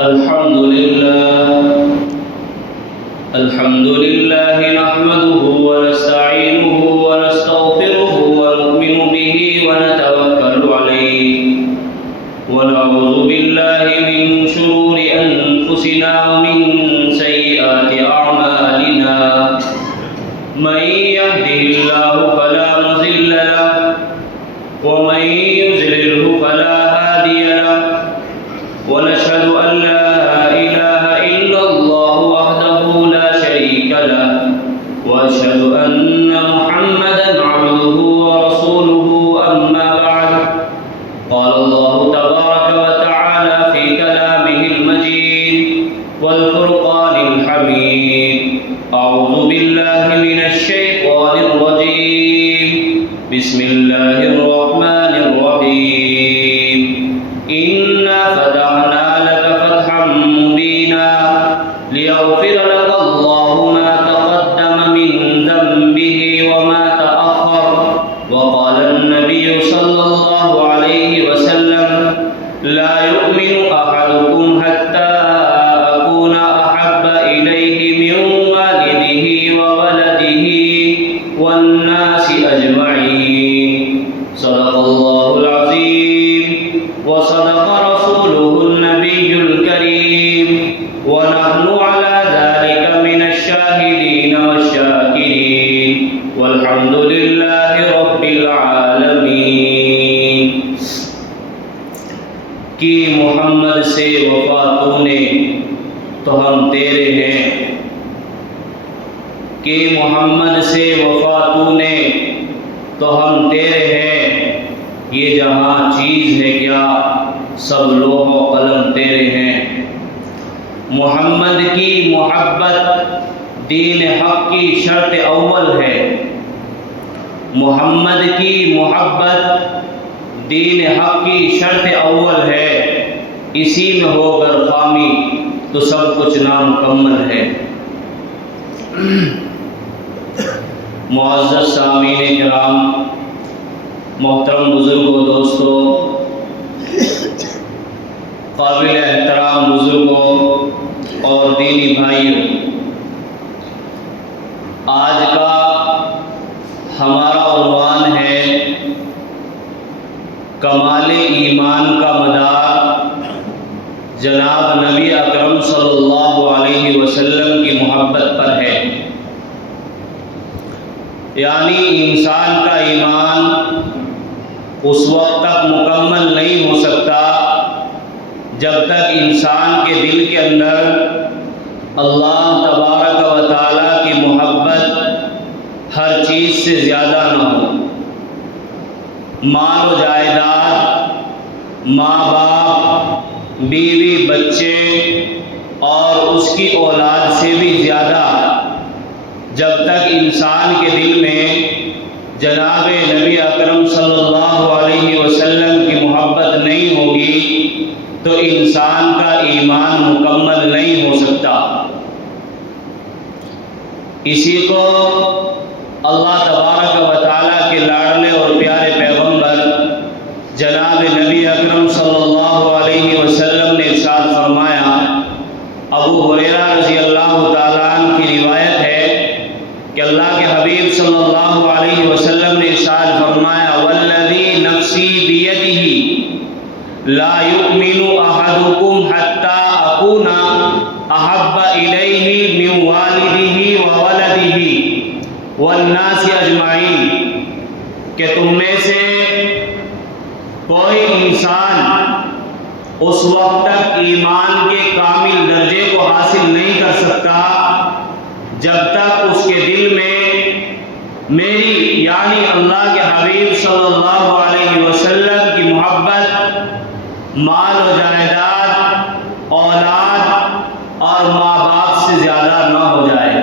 الحمد لله نحمده ونستعينه ونستغفره ونؤمن به ونتوكل عليه ونعوذ بالله من شرور أنفسنا ومن سيئات أعمالنا من يهده الله فلا مضل له ومن يضلله فلا هادي له ونشهد أن لا إله إلا الله وحده لا شريك له وأشهد أن محمدا عبده ورسوله أما بعد قال الله تبارك وتعالى في كلامه المجيد والفرقان الحميد أعوذ بالله من الشيطان الرجيم بسم الله الرحمن الرحيم إنا فتحنا لك فتحا مبينا ليغفر لك الله ما تقدم من ذنبه وما تأخر وقال النبي صلى الله عليه وسلم لا يؤمن أحدكم حتى أكون أحب إليه من والده وولده والناس أجمعين صدق الله العظيم وصدق رسوله النبي الكريم ونحن على ذلك من الشاهدين والشاكرين والحمد لله رب العالمين کہ محمد سے وفا تو نے تو ہم تیرے ہیں، کہ محمد سے وفا تو نے تو ہم تیرے ہیں، یہ جہاں چیز ہے کیا سب لوح و قلم تیرے ہیں۔ محمد کی محبت دین حق کی شرط اول ہے، محمد کی محبت دین حق کی شرط اول ہے، اسی میں ہو گر خامی تو سب کچھ نامکمل ہے۔ معزز سامعین کرام، محترم بزرگوں، دوستوں، قابل احترام بزرگوں اور دینی بھائیوں، آج کا ہمارا عنوان ہے کمال ایمان کا مدار جناب نبی اکرم صلی اللہ علیہ وسلم کی محبت پر ہے۔ یعنی انسان کا ایمان اس وقت تک مکمل نہیں ہو سکتا جب تک انسان کے دل کے اندر اللہ تبارک و تعالیٰ کی محبت ہر چیز سے زیادہ نہ ہو۔ مال و جائیداد، ماں باپ، بیوی، بچے اور اس کی اولاد سے بھی زیادہ جب تک انسان کے دل میں جناب نبی اکرم صلی اللہ علیہ وسلم کی محبت نہیں ہوگی تو انسان کا ایمان مکمل نہیں ہو سکتا۔ اسی کو اللہ تبارک و تعالیٰ کے لاڈلے اور پیارے پیغمبر جناب نبی اکرم صلی اللہ علیہ وسلم نے ارشاد فرمایا۔ ابو ہریرہ رضی اللہ تعالیٰ عنہ کی روایت ہے کہ اللہ کے حبیب صلی اللہ علیہ وسلم نے ارشاد فرمایا، والذی نفسی بیدہ لا یؤمن احدکم حتی اکون احب الیہ من والدہ وولدہ والناس اجمعین، کہ تم میں سے کوئی انسان اس وقت تک ایمان کے کامل درجے کو حاصل نہیں کر سکتا جب تک اس کے دل میں میری یعنی اللہ کے حبیب صلی اللہ علیہ وسلم کی محبت مال و جائیداد، اولاد اور ماں باپ سے زیادہ نہ ہو جائے۔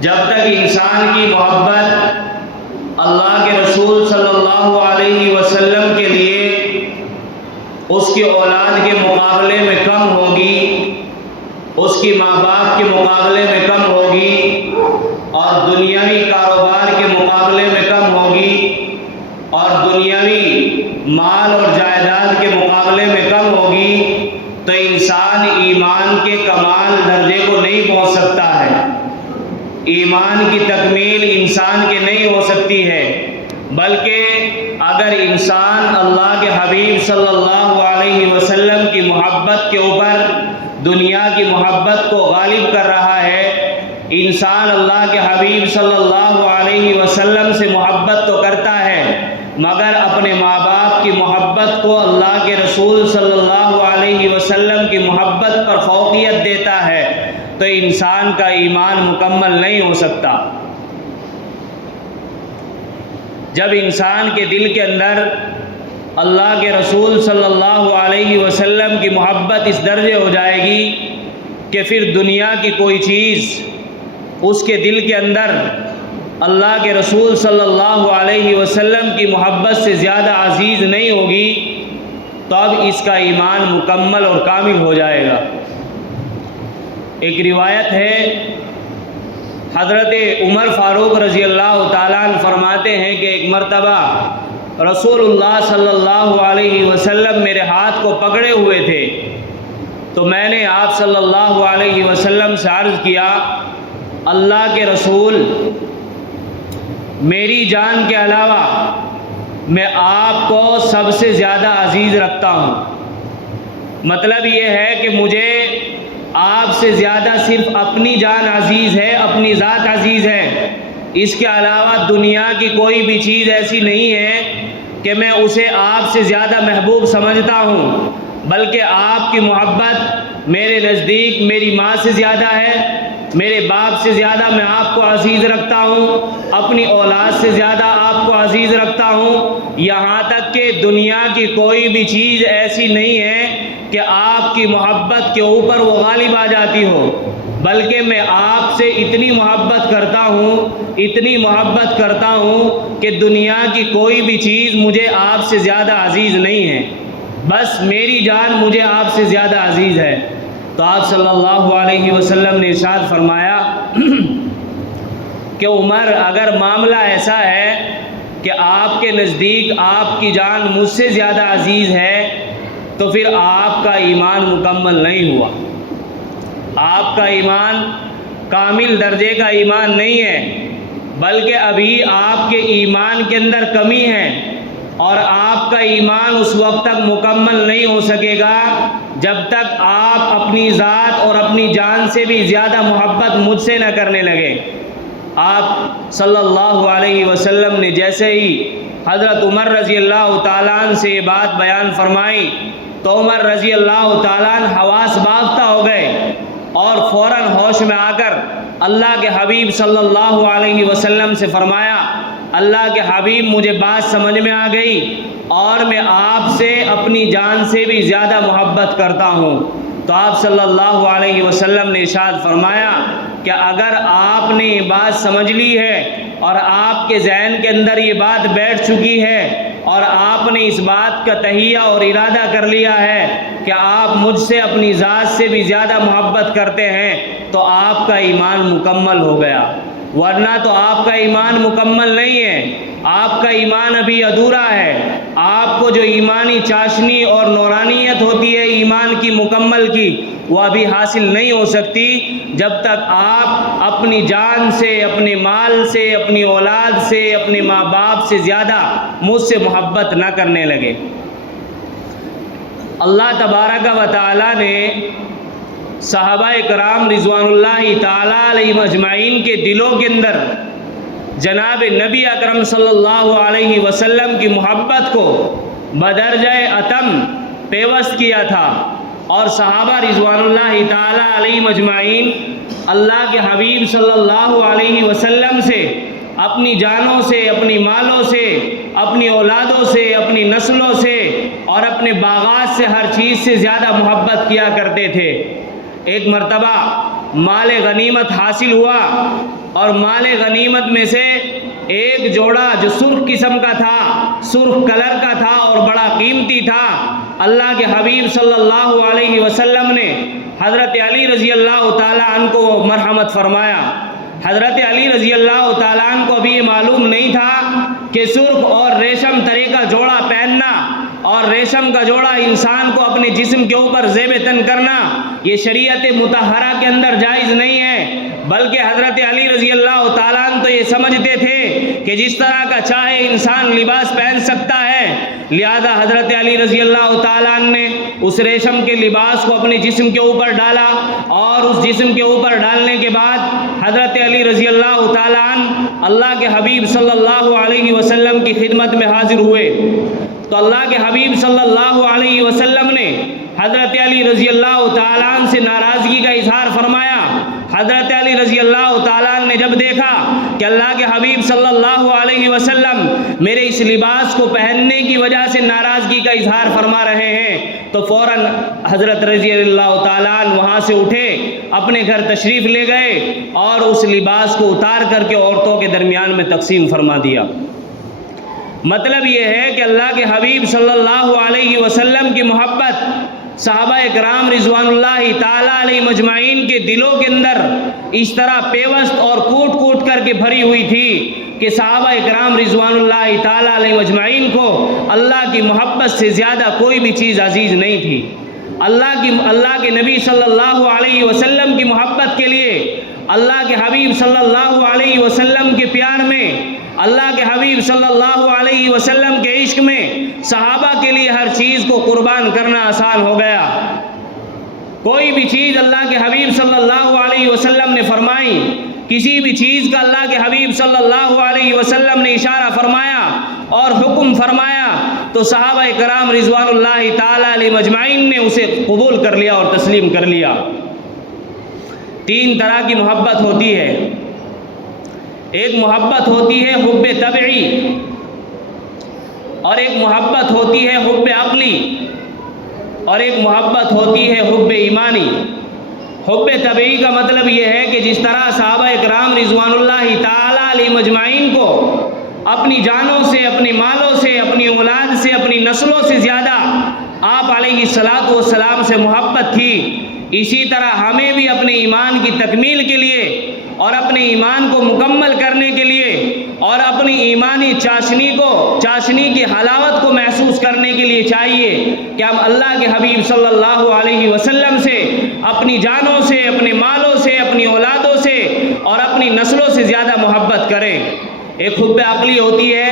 جب تک انسان کی محبت اللہ کے رسول صلی اللہ علیہ وسلم کے لیے اس کی اولاد کے مقابلے میں کم ہوگی، اس کی ماں باپ کے مقابلے میں کم ہوگی اور دنیاوی کاروبار کے مقابلے میں کم ہوگی اور دنیاوی مال اور جائیداد کے مقابلے میں کم ہوگی، تو انسان ایمان کے کمال درجے کو نہیں پہنچ سکتا ہے، ایمان کی تکمیل انسان کے نہیں ہو سکتی ہے، بلکہ اگر انسان اللہ کے حبیب صلی اللہ علیہ وسلم کی محبت کے اوپر دنیا کی محبت کو غالب کر رہا ہے، انسان اللہ کے حبیب صلی اللہ علیہ وسلم سے محبت تو کرتا ہے مگر اپنے ماں باپ کی محبت کو اللہ کے رسول صلی اللہ علیہ وسلم کی محبت پر فوقیت دیتا ہے، تو انسان کا ایمان مکمل نہیں ہو سکتا۔ جب انسان کے دل کے اندر اللہ کے رسول صلی اللہ علیہ وسلم کی محبت اس درجے ہو جائے گی کہ پھر دنیا کی کوئی چیز اس کے دل کے اندر اللہ کے رسول صلی اللہ علیہ وسلم کی محبت سے زیادہ عزیز نہیں ہوگی، تو اب اس کا ایمان مکمل اور کامل ہو جائے گا۔ ایک روایت ہے، حضرت عمر فاروق رضی اللہ تعالیٰ عنہ فرماتے ہیں کہ ایک مرتبہ رسول اللہ صلی اللہ علیہ وسلم میرے ہاتھ کو پکڑے ہوئے تھے، تو میں نے آپ صلی اللہ علیہ وسلم سے عرض کیا، اللہ کے رسول، میری جان کے علاوہ میں آپ کو سب سے زیادہ عزیز رکھتا ہوں۔ مطلب یہ ہے کہ مجھے آپ سے زیادہ صرف اپنی جان عزیز ہے، اپنی ذات عزیز ہے، اس کے علاوہ دنیا کی کوئی بھی چیز ایسی نہیں ہے کہ میں اسے آپ سے زیادہ محبوب سمجھتا ہوں، بلکہ آپ کی محبت میرے نزدیک میری ماں سے زیادہ ہے، میرے باپ سے زیادہ میں آپ کو عزیز رکھتا ہوں، اپنی اولاد سے زیادہ آپ کو عزیز رکھتا ہوں، یہاں تک کہ دنیا کی کوئی بھی چیز ایسی نہیں ہے کہ آپ کی محبت کے اوپر وہ غالب آ جاتی ہو، بلکہ میں آپ سے اتنی محبت کرتا ہوں، اتنی محبت کرتا ہوں کہ دنیا کی کوئی بھی چیز مجھے آپ سے زیادہ عزیز نہیں ہے، بس میری جان مجھے آپ سے زیادہ عزیز ہے۔ تو آپ صلی اللہ علیہ وسلم نے ارشاد فرمایا کہ عمر، اگر معاملہ ایسا ہے کہ آپ کے نزدیک آپ کی جان مجھ سے زیادہ عزیز ہے، تو پھر آپ کا ایمان مکمل نہیں ہوا، آپ کا ایمان کامل درجے کا ایمان نہیں ہے، بلکہ ابھی آپ کے ایمان کے اندر کمی ہے، اور آپ کا ایمان اس وقت تک مکمل نہیں ہو سکے گا جب تک آپ اپنی ذات اور اپنی جان سے بھی زیادہ محبت مجھ سے نہ کرنے لگے۔ آپ صلی اللہ علیہ وسلم نے جیسے ہی حضرت عمر رضی اللہ تعالیٰ عنہ سے یہ بات بیان فرمائی تو عمر رضی اللہ تعالیٰ عنہ حواس باختہ ہو گئے اور فوراً ہوش میں آ کر اللہ کے حبیب صلی اللہ علیہ وسلم سے فرمایا، اللہ کے حبیب مجھے بات سمجھ میں آ گئی اور میں آپ سے اپنی جان سے بھی زیادہ محبت کرتا ہوں۔ تو آپ صلی اللہ علیہ وسلم نے ارشاد فرمایا کہ اگر آپ نے یہ بات سمجھ لی ہے اور آپ کے ذہن کے اندر یہ بات بیٹھ چکی ہے اور آپ نے اس بات کا تہیہ اور ارادہ کر لیا ہے کہ آپ مجھ سے اپنی ذات سے بھی زیادہ محبت کرتے ہیں، تو آپ کا ایمان مکمل ہو گیا، ورنہ تو آپ کا ایمان مکمل نہیں ہے، آپ کا ایمان ابھی ادھورا ہے۔ آپ کو جو ایمانی چاشنی اور نورانیت ہوتی ہے ایمان کی مکمل کی، وہ ابھی حاصل نہیں ہو سکتی جب تک آپ اپنی جان سے، اپنے مال سے، اپنی اولاد سے، اپنے ماں باپ سے زیادہ مجھ سے محبت نہ کرنے لگے۔ اللہ تبارک و تعالیٰ نے صحابہ کرام رضوان اللہ تعالیٰ علیہم اجمعین کے دلوں کے اندر جناب نبی اکرم صلی اللہ علیہ وسلم کی محبت کو بدرجہ اتم پیوست کیا تھا، اور صحابہ رضوان اللہ تعالیٰ علیہم اجمعین اللہ کے حبیب صلی اللہ علیہ وسلم سے اپنی جانوں سے، اپنی مالوں سے، اپنی اولادوں سے، اپنی نسلوں سے اور اپنے باغات سے، ہر چیز سے زیادہ محبت کیا کرتے تھے۔ ایک مرتبہ مال غنیمت حاصل ہوا اور مال غنیمت میں سے ایک جوڑا جو سرخ قسم کا تھا، سرخ کلر کا تھا اور بڑا قیمتی تھا، اللہ کے حبیب صلی اللہ علیہ وسلم نے حضرت علی رضی اللہ تعالیٰ عنہ کو مرحمت فرمایا۔ حضرت علی رضی اللہ تعالیٰ عنہ کو ابھی یہ معلوم نہیں تھا کہ سرخ اور ریشم طرح کا جوڑا پہننا اور اور ریشم کا جوڑا انسان کو اپنے جسم کے اوپر زیب تن کرنا یہ شریعت مطہرہ کے اندر جائز نہیں ہے، بلکہ حضرت علی رضی اللہ تعالیٰ عنہ تو یہ سمجھتے تھے کہ جس طرح کا چاہے انسان لباس پہن سکتا ہے، لہذا حضرت علی رضی اللہ تعالیٰ عنہ نے اس ریشم کے لباس کو اپنے جسم کے اوپر ڈالا، اور اس جسم کے اوپر ڈالنے کے بعد حضرت علی رضی اللہ تعالیٰ عنہ اللہ کے حبیب صلی اللہ علیہ وسلم کی خدمت میں حاضر ہوئے۔ تو اللہ کے حبیب صلی اللہ علیہ وسلم نے حضرت علی رضی اللہ تعالیٰ عنہ سے ناراضگی کا اظہار فرمایا۔ حضرت علی رضی اللہ تعالیٰ عنہ نے جب دیکھا کہ اللہ کے حبیب صلی اللہ علیہ وسلم میرے اس لباس کو پہننے کی وجہ سے ناراضگی کا اظہار فرما رہے ہیں، تو فوراً حضرت رضی اللہ تعالیٰ عنہ وہاں سے اٹھے، اپنے گھر تشریف لے گئے اور اس لباس کو اتار کر کے عورتوں کے درمیان میں تقسیم فرما دیا۔ مطلب یہ ہے کہ اللہ کے حبیب صلی اللہ علیہ وسلم کی محبت صحابہ اکرام رضوان اللہ تعالیٰ علیہ مجمعین کے دلوں کے اندر اس طرح پیوست اور کوٹ کوٹ کر کے بھری ہوئی تھی کہ صحابہ اکرام رضوان اللہ تعالیٰ علیہ مجمعین کو اللہ کی محبت سے زیادہ کوئی بھی چیز عزیز نہیں تھی۔ اللہ کے نبی صلی اللہ علیہ وسلم کی محبت کے لیے، اللہ کے حبیب صلی اللہ علیہ وسلم کے پیار میں، اللہ کے حبیب صلی اللہ علیہ وسلم کے عشق میں صحابہ کے لیے ہر چیز کو قربان کرنا آسان ہو گیا۔ کوئی بھی چیز اللہ کے حبیب صلی اللہ علیہ وسلم نے فرمائی، کسی بھی چیز کا اللہ کے حبیب صلی اللہ علیہ وسلم نے اشارہ فرمایا اور حکم فرمایا تو صحابہ کرام رضوان اللہ تعالیٰ علیہ مجمعین نے اسے قبول کر لیا اور تسلیم کر لیا۔ تین طرح کی محبت ہوتی ہے، ایک محبت ہوتی ہے حب طبعی، اور ایک محبت ہوتی ہے حب عقلی، اور ایک محبت ہوتی ہے حب ایمانی۔ حب طبعی کا مطلب یہ ہے کہ جس طرح صحابہ اکرام رضوان اللہ تعالیٰ علیہ مجمعین کو اپنی جانوں سے، اپنی مالوں سے، اپنی اولاد سے، اپنی نسلوں سے زیادہ آپ علیہ الصلاۃ والسلام سے محبت تھی، اسی طرح ہمیں بھی اپنے ایمان کی تکمیل کے لیے اور اپنے ایمان کو مکمل کرنے کے لیے اور اپنی ایمانی چاشنی کی حلاوت کو محسوس کرنے کے لیے چاہیے کہ ہم اللہ کے حبیب صلی اللہ علیہ وسلم سے اپنی جانوں سے، اپنے مالوں سے، اپنی اولادوں سے اور اپنی نسلوں سے زیادہ محبت کریں۔ ایک حب عقلی ہوتی ہے،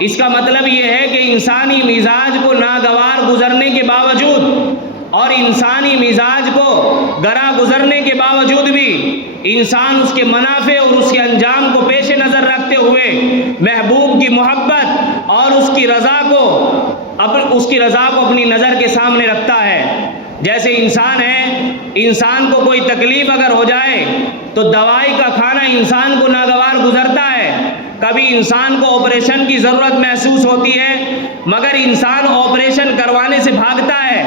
اس کا مطلب یہ ہے کہ انسانی مزاج کو ناگوار گزرنے کے باوجود اور انسانی مزاج کو گرا گزرنے کے باوجود بھی انسان اس کے منافع اور اس کے انجام کو پیش نظر رکھتے ہوئے محبوب کی محبت اور اس کی رضا کو اپنی نظر کے سامنے رکھتا ہے۔ جیسے انسان ہے، انسان کو کوئی تکلیف اگر ہو جائے تو دوائی کا کھانا انسان کو ناگوار گزرتا ہے، کبھی انسان کو آپریشن کی ضرورت محسوس ہوتی ہے مگر انسان آپریشن کروانے سے بھاگتا ہے،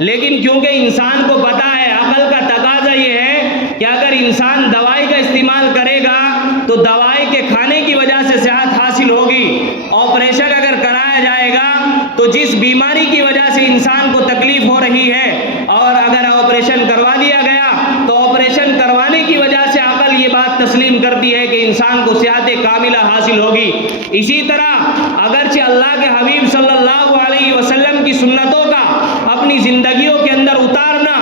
لیکن کیونکہ انسان کو پتہ ہے، عقل کا تقاضا یہ ہے کہ اگر انسان دوائی کا استعمال کرے گا تو دوائی کے کھانے کی وجہ سے صحت حاصل ہوگی، آپریشن اگر کرایا جائے گا تو جس بیماری کی وجہ سے انسان کو تکلیف ہو رہی ہے اور اگر آپریشن کروا دیا گیا تو آپریشن کروانے کی وجہ سے عقل یہ بات تسلیم کرتی ہے کہ انسان کو صحت کاملہ حاصل ہوگی۔ اسی طرح اگرچہ اللہ کے حبیب صلی اللہ علیہ وسلم کی سنتوں کا اپنی زندگیوں کے اندر اتارنا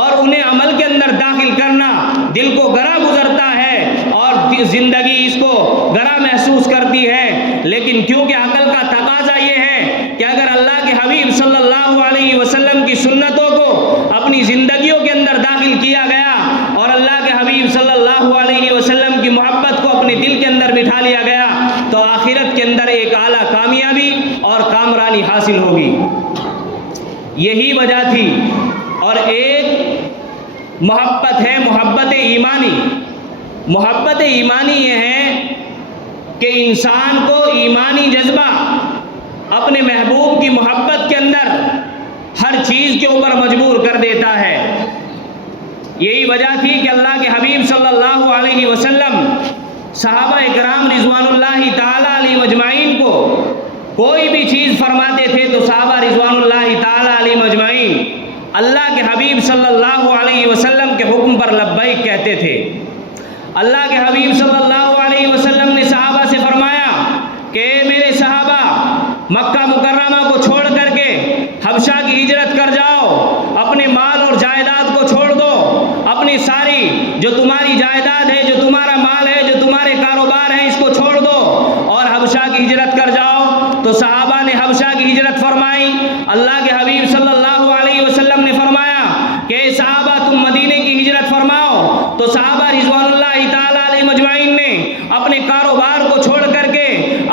اور انہیں عمل کے اندر داخل کرنا دل کو گرا گزرتا ہے اور زندگی اس کو گرا محسوس کرتی ہے، لیکن کیونکہ عقل کا تقاضا یہ ہے کہ اگر اللہ کے حبیب صلی اللہ علیہ وسلم کی سنتوں کو اپنی زندگیوں کے اندر داخل کیا گیا اور اللہ کے حبیب صلی اللہ علیہ وسلم کی محبت کو اپنے دل کے اندر بٹھا لیا گیا تو آخرت کے اندر ایک اعلیٰ کامیابی اور کامرانی حاصل ہوگی۔ یہی وجہ تھی۔ اور ایک محبت ہے محبت ایمانی۔ محبت ایمانی یہ ہے کہ انسان کو ایمانی جذبہ اپنے محبوب کی محبت کے اندر ہر چیز کے اوپر مجبور کر دیتا ہے۔ یہی وجہ تھی کہ اللہ کے حبیب صلی اللہ علیہ وسلم صحابہ اکرام رضوان اللہ تعالیٰ علیہ مجمعین کو کوئی بھی چیز فرماتے تھے تو صحابہ رضوان اللہ تعالیٰ علیہ مجمعین اللہ کے حبیب صلی اللہ علیہ وسلم کے حکم پر لبیک کہتے تھے۔ اللہ کے حبیب صلی اللہ علیہ وسلم نے صحابہ سے فرمایا کہ میرے صحابہ، مکہ مکرمہ کو چھوڑ کر کے تو صحابہ نے حبشہ کی ہجرت فرمائی. اللہ کے حبیب صلی اللہ علیہ وسلم نے فرمایا کہ اے صحابہ تم مدینے کی ہجرت فرماؤ. تو صحابہ رضوان اللہ تعالیٰ علیہ مجمعین نے اپنے کاروبار کو چھوڑ کر کے،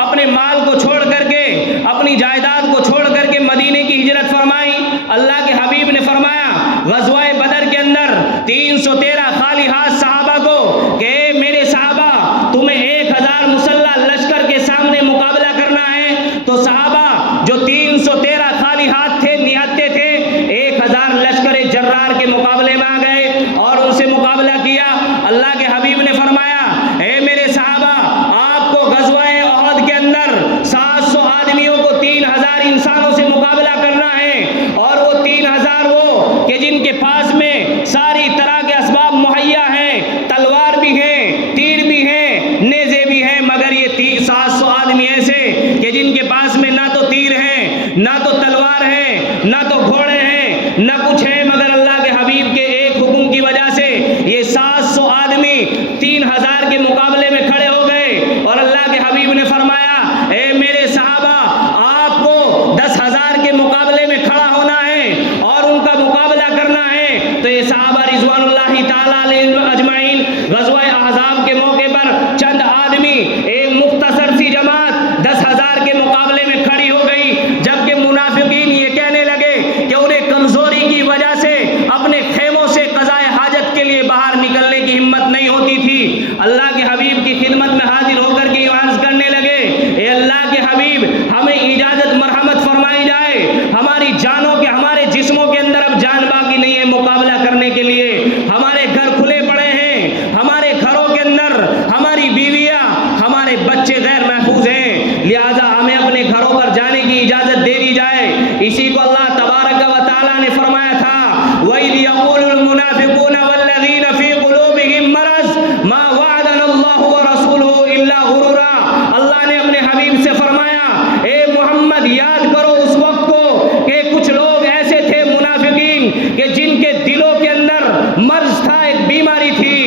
اپنے مال کو چھوڑ کر کے، اپنی جائیداد کو چھوڑ کر کے مدینے کی ہجرت فرمائی. اللہ کے حبیب نے فرمایا غزوہ بدر کے اندر 313 خالی ہاتھ صحابہ کو کہ اے میرے صحابہ تمہیں 1000 مسلح لشکر کے سامنے مقابلہ کرنا ہے. تو صحابہ جو 313 خالی ہاتھ تھے، نہتے تھے، 1000 لشکر جرار کے مقابلے میں آ گئے اور ان سے مقابلہ کیا. اللہ کے حبیب نے فرمایا اے میرے صحابہ آپ کو غزوہ احد کے اندر 700 آدمیوں کو 3000 انسانوں سے مقابلہ کرنا ہے، اور وہ 3000 وہ کہ جن کے پاس میں ساری طرح کے اسباب مہیا ہیں، تلوار بھی ہیں، تیر بھی ہیں، نیزے بھی ہیں، مگر یہ 700 آدمی ایسے کہ جن کے پاس میں نہ تو تیر ہیں، نہ تو تلوار ہے، نہ تو گھوڑے ہیں، نہ کچھ ہے، مگر اللہ کے حبیب کے ایک حکم کی وجہ سے یہ 700 آدمی 3000 کے مقابلے میں کھڑے ہو گئے. اور اللہ کے حبیب نے فرمایا اے میرے صحابہ آپ کو 10,000 کے مقابلے میں کھڑا ہونا ہے اور ان کا مقابلہ کرنا ہے. تو یہ صحابہ رضوان اللہ تعالیٰ علیہ اجمعین غزوہ احزاب کے موقع پر چند آدمی ایک مختصر سی جماعت 10,000 کے مقابلے میں کھڑی ہو گئی، جبکہ منافقین یہ کہنے لگے کہ انہیں کمزوری کی وجہ سے اپنے خیموں سے قضائے حاجت کے لیے باہر نکلنے کی ہمت نہیں ہوتی تھی. اللہ کے حبیب کی خدمت میں حاضر ہو کر کے عرض کرنے لگے اے اللہ کے حبیب ہمیں اجازت مرحمت فرمائی جائے، ہماری جانوں کے، ہمارے جسموں کے اندر اب جان باقی نہیں ہے مقابلہ کرنے کے لیے. ہمارے گھر کھلے پڑے ہیں، ہمارے گھروں کے اندر ہماری بیویاں، ہمارے بچے غیر محفوظ ہیں، لہذا ہمیں اپنے گھروں پر جانے کی اجازت دے دی جائے. اسی کو اللہ تبارک و تعالیٰ نے فرمایا تھا وَإِذْ يَقُولُ الْمُنَافِقُونَ وَالَّذِينَ فِي قُلُوبِهِم مَّرَضٌ مَّا وَعَدَنَا اللَّهُ وَرَسُولُهُ إِلَّا غُرُورًا. اللہ نے اپنے حبیب سے فرمایا اے محمد یاد کرو اس وقت کو کہ کچھ لوگ ایسے تھے منافقین کہ جن کے دلوں کے اندر مرض تھا، ایک بیماری تھی،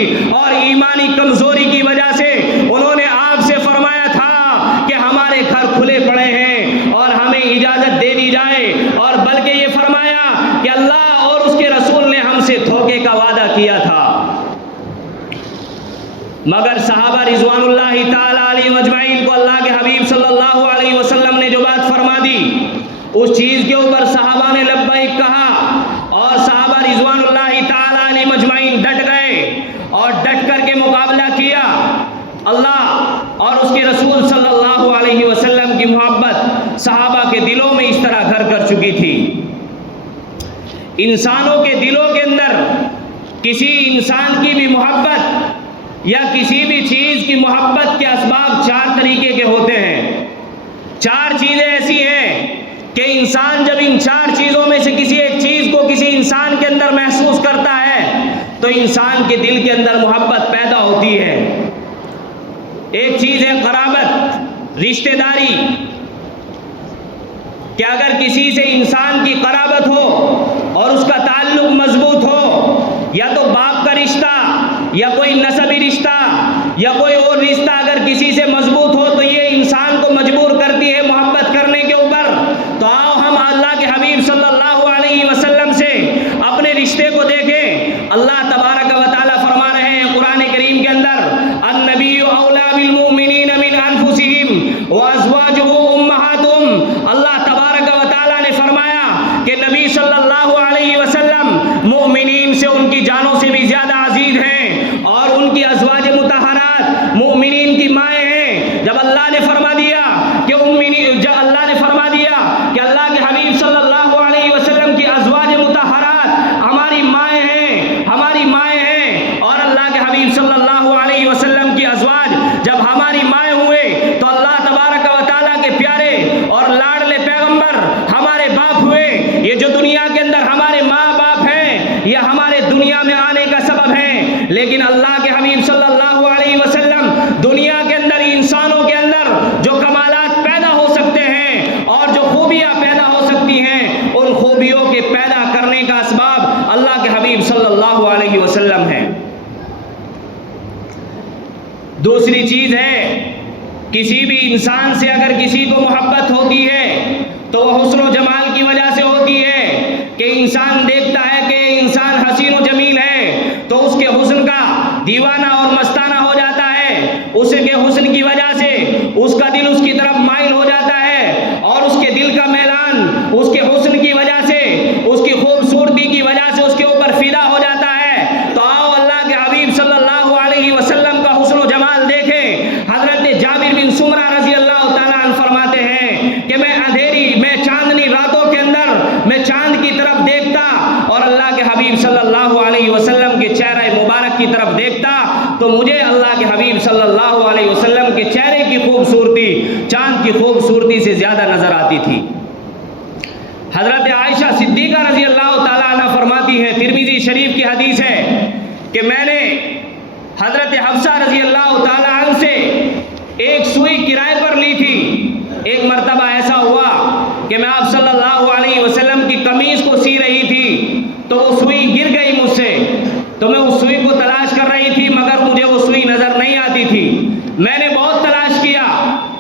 اور ایمانی کمزوری کی وجہ سے انہوں نے آپ سے فرمایا تھا کہ ہمارے گھر کھلے پڑے ہیں اور ہمیں اجازت دے دی جائے، اور بلکہ یہ فرمایا کہ اللہ اور اس کے رسول نے ہم سے دھوکے کا وعدہ کیا تھا. مگر صحابہ رضوان اللہ تعالیٰ علیہ مجمعین کو اللہ کے حبیب صلی اللہ علیہ وسلم نے جو بات فرما دی اس چیز کے اوپر صحابہ نے لبیک کہا، اور صحابہ رضوان اللہ تعالیٰ علیہ مجمعین ڈٹ گئے اور ڈٹ کر کے مقابلہ کیا. اللہ اور اس کے رسول صلی اللہ علیہ وسلم کی محبت صحابہ کے دلوں میں اس طرح گھر کر چکی تھی. انسانوں کے دلوں کے اندر کسی انسان کی بھی محبت یا کسی بھی چیز کی محبت کے اسباب 4 طریقے کے ہوتے ہیں. 4 چیزیں ایسی ہیں کہ انسان جب ان 4 چیزوں میں سے کسی ایک چیز کو کسی انسان کے اندر محسوس کرتا ہے تو انسان کے دل کے اندر محبت پیدا ہوتی ہے. ایک چیز ہے قرابت، رشتہ داری، کہ اگر کسی سے انسان کی قرابت ہو اور اس کا تعلق مضبوط ہو، یا تو باپ کا رشتہ یا کوئی نسبی رشتہ یا کوئی اور رشتہ اگر کسی سے مضبوط ہو تو یہ انسان کو مجبور کرتی ہے محبت کرنے کے اوپر. تو آؤ ہم اللہ کے حبیب صلی اللہ علیہ وسلم سے اپنے رشتے کو دیکھیں. اللہ تبارک و تعالیٰ فرما رہے ہیں قرآن کریم کے اندر النبی اولیٰ بالمؤمنین من انفسہم وازواجہ امہاتہم. اللہ تبارک و تعالیٰ نے فرمایا کہ نبی صلی اللہ علیہ وسلم مؤمنین سے ان کی جانوں سے بھی زیادہ عزیز ہیں، اور ان کی ازواج مطہرات مؤمنین کی مائیں ہیں. جب اللہ نے فرما دیا کہ اللہ کے حبیب صلی اللہ علیہ وسلم کی ازواج مطہرات ہماری مائیں ہیں، اور اللہ کے حبیب صلی اللہ علیہ وسلم کی ازواج جب ہماری مائیں ہوئے تو اللہ تبارک و تعالیٰ کے پیارے اور لاڈلے پیغمبر ہمارے باپ ہوئے. یہ جو دنیا کے اندر ہمارے ماں باپ ہیں یہ ہمارے دنیا میں آنے کا سبب ہیں، لیکن اللہ کے حبیب صلی اللہ علیہ وسلم دنیا کے اندر انسانوں کے اندر جو کمالات پیدا ہو سکتے ہیں اور جو خوبیاں پیدا ہو سکتی ہیں ان خوبیوں کے پیدا کرنے کا اسباب اللہ کے حبیب صلی اللہ علیہ وسلم ہے. دوسری چیز ہے کسی بھی انسان سے اگر کسی کو محبت ہوتی ہے تو وہ حسن و جمال کی وجہ سے ہوتی ہے کہ انسان دیکھتا ہے کہ انسان حسین و جمیل ہے تو اس کے حسن کا دیوانہ اور مستانہ ہو جاتا ہے، اس کے حسن کی وجہ سے اس کا دل اس کی طرف مائل ہو جاتا ہے، اور اس کے دل کا میلان اس کے حسن کی وجہ سے، اس کی خوبصورتی کی وجہ سے اس کے اوپر فدا ہو جاتا ہے۔ تو آؤ اللہ کے حبیب صلی اللہ علیہ وسلم کا حسن و جمال دیکھیں۔ حضرت جابر بن سمرہ رضی اللہ تعالیٰ عنہ فرماتے ہیں کہ میں چاندنی راتوں کے اندر میں چاند کی طرف دیکھتا اور اللہ کے حبیب صلی اللہ علیہ وسلم کے چہرہ مبارک کی طرف دیکھتا تو مجھے اللہ کے حبیب صلی اللہ علیہ وسلم کے چہرے کی خوبصورتی چاند کی خوبصورتی سے زیادہ نظر آتی تھی۔ حضرت عائشہ صدیقہ رضی اللہ تعالیٰ عنہ فرماتی ہے، ترمذی شریف کی حدیث ہے کہ میں نے حضرت حفصہ رضی اللہ تعالیٰ عنہ سے ایک سوئی کرائے پر لی تھی۔ ایک مرتبہ ایسا ہوا کہ میں آپ صلی اللہ علیہ وسلم کی قمیض کو سی رہی تھی تو وہ سوئی گر گئی مجھ سے، تو میں اس سوئی کو تلاش کر رہی تھی مگر مجھے وہ سوئی نظر نہیں آتی تھی۔ میں نے بہت تلاش کیا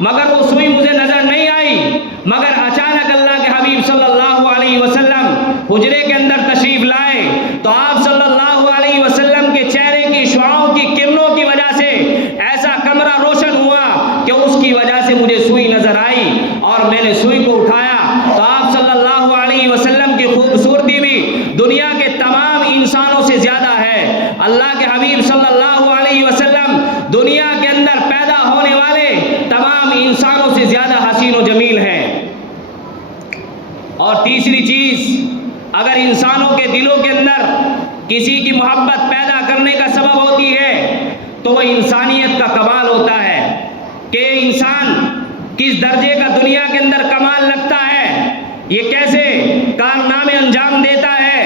مگر وہ سوئی مجھے نظر نہیں آئی، مگر اچانک اللہ کے حبیب صلی اللہ علیہ وسلم حجرے کے اندر تشریف لائے تو آپ صلی اللہ علیہ وسلم کے چہرے کی شعاعوں کی کرنوں کی وجہ سے ایسا کمرہ روشن ہوا کہ اس کی وجہ سے مجھے سوئی نظر آئی، اور میں نے سوئی کو اٹھایا تو آپ صلی اللہ علیہ وسلم کی خوبصورتی بھی دنیا کے تمام انسانوں سے زیادہ ہے۔ اللہ کے حبیب صلی اللہ علیہ وسلم دنیا کے اندر پیدا ہونے والے تمام انسانوں سے زیادہ حسین و جمیل ہیں۔ اور تیسری چیز، اگر انسانوں کے دلوں کے اندر کسی کی محبت پیدا کرنے کا سبب ہوتی ہے تو وہ انسانیت کا کمال ہوتا ہے کہ انسان کس درجے کا دنیا کے اندر کمال رکھتا ہے، یہ کیسے کارنامے انجام دیتا ہے۔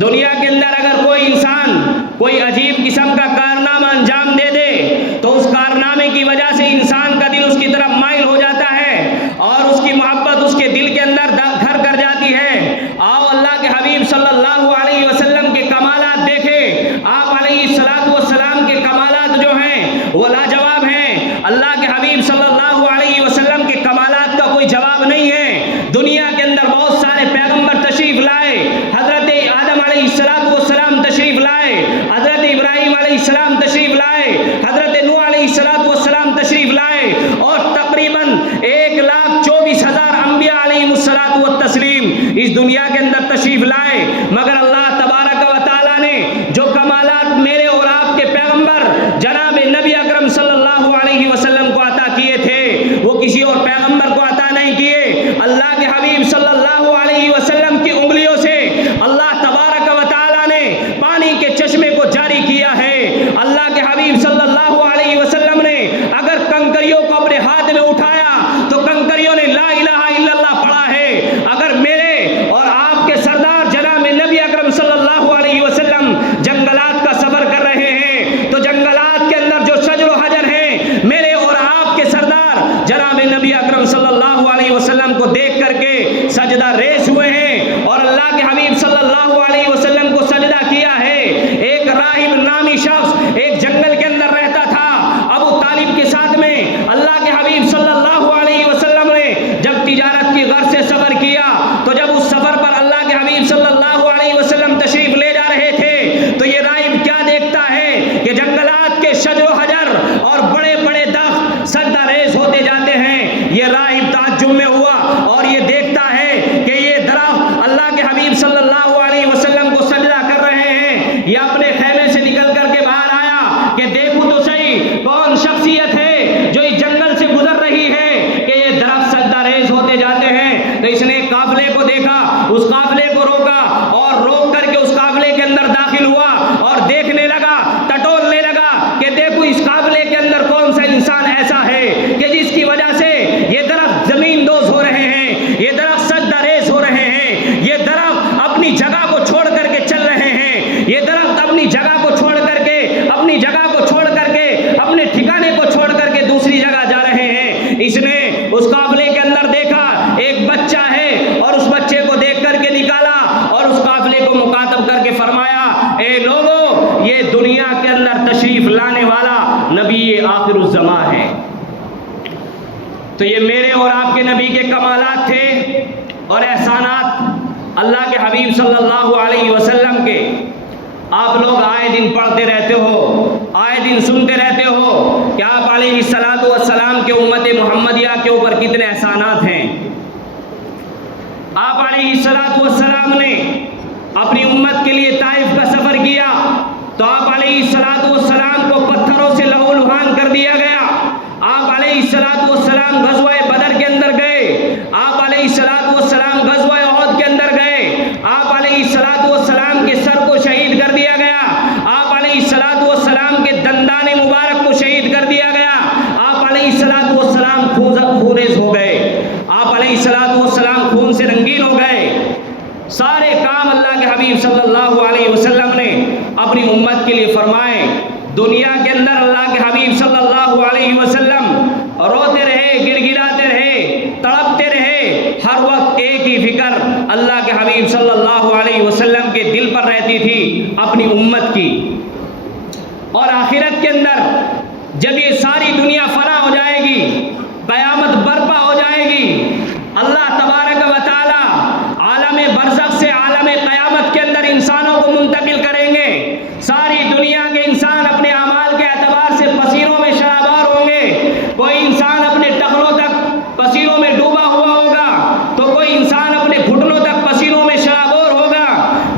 دنیا کے اندر اگر کوئی انسان کوئی عجیب قسم کا کارنامہ انجام دے دے تو اس کارنامے کی وجہ سے انسان کا دل اس کی طرف مائل ہو جاتا ہے اور اس کی محبت اس کے دل کے اندر گھر کر جاتی ہے۔ آؤ اللہ کے حبیب صلی اللہ علیہ وسلم کے کمالات دیکھیں۔ آپ علیہ الصلوۃ والسلام کے کمالات جو ہیں وہ لاجواب ہیں۔ اللہ کے حبیب صلی اللہ علیہ وسلم کے کمالات کا کوئی جواب نہیں ہے۔ دنیا کے اندر بہت سارے پیغمبر تشریف لائے، حضرت آدم علیہ الصلوۃ والسلام تشریف لائے، حضرت ابراہیم علیہ السلام تشریف لائے، حضرت نوح علیہ الصلوۃ والسلام تشریف لائے، اور تقریباً 1,24,000 انبیاء علیہ الصلوۃ والتسلیم اس دنیا کے اندر تشریف لائے، مگر اللہ تبارک و تعالیٰ نے جو کمالات میرے اور آپ کے پیغمبر جناب نبی اکرم صلی اللہ علیہ وسلم کو عطا کیے تھے وہ کسی اور پیغمبر کو عطا نہیں کیے۔ اللہ کے حبیب صلی اللہ علیہ وسلم کی انگلیوں سے اللہ تبارک و تعالیٰ نے پانی کے چشمے کو جاری کیا ہے۔ اللہ کے حبیب صلی اللہ علیہ وسلم نے اگر کنکریوں کو اپنے ہاتھ میں اٹھایا تو کنکریوں نے لا الہ الا اللہ پڑھا ہے۔ اگر میرے اور آپ کے سردار جناب نبی اکرم صلی اللہ علیہ وسلم جنگلات کا سفر کر رہے ہیں تو جنگلات کے اندر جو شجر و حجر ہیں میرے اور آپ کے سردار جناب نبی اکرم صلی اللہ علیہ وسلم کو دیکھ کر کے سجدہ ریز ہوئے ہیں اور اللہ کے حبیب صلی اللہ علیہ وسلم کو سجدہ کیا ہے۔ ایک راہب نامی شخص ایک جنگل کے اندر رہتا تھا ابو طالب کے ساتھ میں، اللہ کے حبیب صلی اللہ علیہ وسلم نے جب تجارت کی غرض سے سفر کیا تو جب اس سفر پر اللہ کے حبیب صلی اللہ علیہ وسلم تشریف لے جا رہے تھے تو یہ راہب کیا دیکھتا ہے کہ جنگلات کے شجر و حجر اور بڑے بڑے درخت سجدہ ریز ہوتے جاتے ہیں۔ یہ راہب تعجب میں ہوا اور یہ دیکھتا ہے کہ یہ درخت اللہ کے حبیب صلی اللہ علیہ وسلم کو سجدہ کر رہے ہیں۔ یہ اپنے خیمے سے نکل کر کے باہر آیا کہ دیکھو تو صحیح کون شخصیت ہے جو اس جنگل سے گزر رہی ہے کہ یہ درخت سجدہ ریز ہوتے جاتے ہیں۔ تو اس نے قافلے کو دیکھا، اس قافلے کو روکا اور روک تو یہ میرے اور آپ کے نبی کے کمالات تھے اور احسانات اللہ کے حبیب صلی اللہ علیہ وسلم کے. آپ لوگ آئے دن پڑھتے رہتے ہو, آئے دن سنتے رہتے ہو کہ آپ علیہ الصلوۃ والسلام کے امت محمدیہ کے اوپر کتنے احسانات ہیں. آپ علیہ الصلوۃ والسلام نے اپنی امت کے لیے طائف کا سفر کیا تو آپ علیہ الصلوۃ والسلام کو پتھروں سے لہو لہان کر دیا گیا. آپ علیہ الصلوۃ والسلام غزوہ بدر کے اندر گئے, آپ علیہ الصلوۃ والسلام غزوہ احد کے اندر گئے, آپ علیہ الصلوۃ والسلام کے سر کو شہید کر دیا گیا, آپ علیہ الصلوۃ والسلام کے دندان مبارک کو شہید کر دیا گیا, آپ علیہ الصلوۃ والسلام خونریز ہو گئے, آپ علیہ الصلوۃ والسلام خون سے رنگین ہو گئے. سارے کام اللہ کے حبیب صلی اللہ علیہ وسلم نے اپنی امت کے لیے فرمائے. دنیا کے اندر اللہ کے حبیب صلی اللہ علیہ وسلم روتے رہے, گڑ گڑاتے رہے, تڑپتے رہے, ہر وقت ایک ہی فکر اللہ کے حبیب صلی اللہ علیہ وسلم کے دل پر رہتی تھی, اپنی امت کی. اور آخرت کے اندر جب یہ ساری دنیا فنا ہو جائے گی, قیامت برپا ہو جائے گی, اللہ تبارک و تعالی عالم برزخ سے عالم قیامت کے اندر انسانوں کو منتقل کریں گے. ساری دنیا کے انسان اپنے اعمال کے اعتبار سے پسینوں میں شرابور ہوں گے. کوئی انسان اپنے ٹخنوں تک پسینوں میں ڈوبا ہوا ہوگا, تو کوئی انسان اپنے گھٹنوں تک پسینوں میں شرابور ہوگا,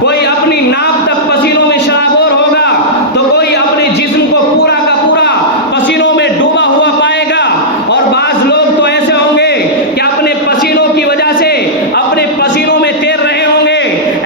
کوئی اپنی ناک تک پسینوں میں شرابور ہوگا, تو کوئی اپنے جسم کو پورا کا پورا پسینوں میں ڈوبا ہوا پائے گا. اور بعض لوگ تو ایسے ہوں گے کہ اپنے پسینوں کی وجہ سے اپنے پسینوں میں تیر رہے ہوں گے.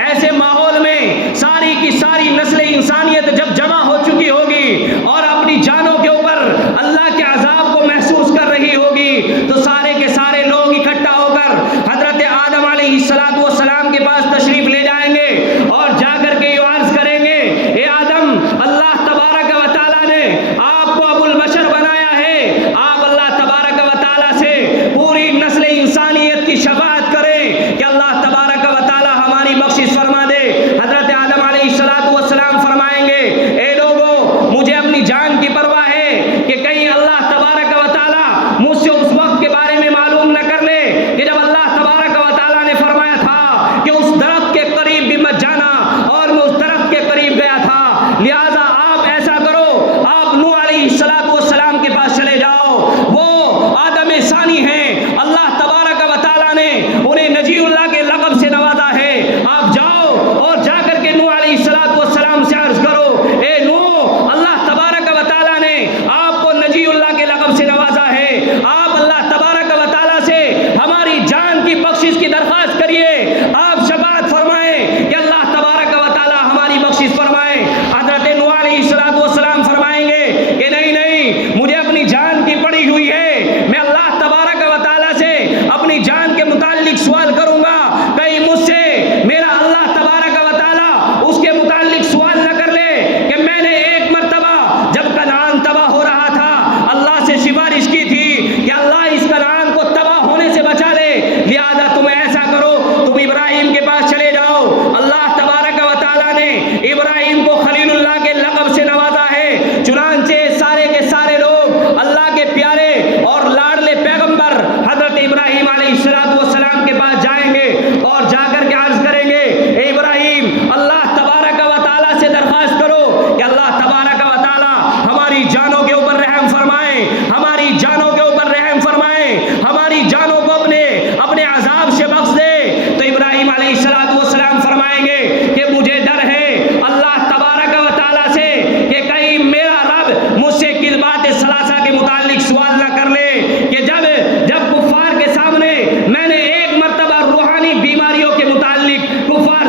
ایسے ماحول میں ساری کی ساری نسل انسانیت جب جمع ہو چکی ہوگی اور اپنی جانوں کے اوپر اللہ کے عذاب کو محسوس کر رہی ہوگی, تو سارے کے سارے لوگ اکٹھا ہو کر حضرت آدم علیہ الصلوۃ والسلام کے پاس تشریف لے جائیں گے اور جا کر کے یہ عرض کریں گے, اے آدم, اللہ تبارک و تعالیٰ نے آپ کو ابو البشر بنایا ہے, آپ اللہ تبارک و تعالیٰ سے پوری نسل انسانیت کی شفاعت کریں کہ اللہ تبارک و تعالیٰ ہماری بخشش فرما دے. حضرت آدم علیہ الصلوۃ والسلام فرمائیں گے, اے لوگو, مجھے اپنی جان کی پرواہ ہے کہ کہیں اللہ تبارک و تعالیٰ مجھ سے اس وقت کے بارے میں معلوم نہ کر لے کہ جب اللہ تبارک و تعالیٰ نے فرمایا تھا کہ اس درخت کے قریب بھی مت جانا, اور میں اس درخت کے قریب گیا تھا. لہٰذا آپ ایسا کرو, آپ نوح علیہ الصلوۃ والسلام کے پاس چلے جاؤ, وہ آدم ثانی ہیں, اللہ تبارک و تعالیٰ نے انہیں نجی اللہ کے لقب سے نوازا ہے. آپ جاؤ اور جا کر کے نوح علیہ الصلوۃ والسلام سے عرض کرو, اے نوح, اللہ تبارک و تعالیٰ نے آپ کو نجی اللہ کے لقب سے نوازا ہے, آپ اللہ تبارک و تعالیٰ سے ہماری جان کی بخشش کی درخواست کریے, آپ شفاعت فرمائیں کہ اللہ تبارک و تعالیٰ ہماری بخشش فرمائے. حضرت نوح علیہ الصلوۃ والسلام فرمائیں گے کہ نہیں نہیں, مجھے اپنی جان کی پڑی ہوئی ہے, میں اللہ تبارک و تعالیٰ سے اپنی جان کے متعلق سوال کروں گا, کہیں مجھ سے میرا اللہ تبارک و تعالیٰ اس کے متعلق سوال نہ کر لے کہ میں نے ایک مرتبہ جب کنعان تباہ ہو رہا تھا اللہ سے سفارش کی تھی کہ اللہ اس کنعان کو تباہ ہونے سے بچا لے, لہذا تم ایسا کرو, تم ابراہیم کے پاس چلے جاؤ. اللہ تبارک و تعالیٰ نے ابراہیم کو خلیل اللہ کے لقب سے نوازا ہے. چنانچہ سارے کے سارے لوگ اللہ کے پیارے اور لاڈلے پیغمبر حضرت ابراہیم علیہ الصلوۃ والسلام کے پاس جائیں گے اور جا کر کے عرض کریں گے, اے ابراہیم, اللہ تبارک و تعالیٰ سے درخواست کرو کہ اللہ تبارک و تعالیٰ ہماری جانوں کے اوپر رحم فرمائیں, ہماری جانوں کے اوپر رحم فرمائیں, ہماری جانوں کو اپنے عذاب سے بخش دے. تو ابراہیم علیہ الصلوۃ والسلام فرمائیں گے کہ مجھے ڈر ہے اللہ تبارک و تعالیٰ سے کہ کہیں میرا رب مجھ سے کلمات ثلاثہ کے متعلق سوال نہ کر لے کہ جب کفار کے سامنے میں نے ایک مرتبہ روحانی بیماریوں کے متعلق کفار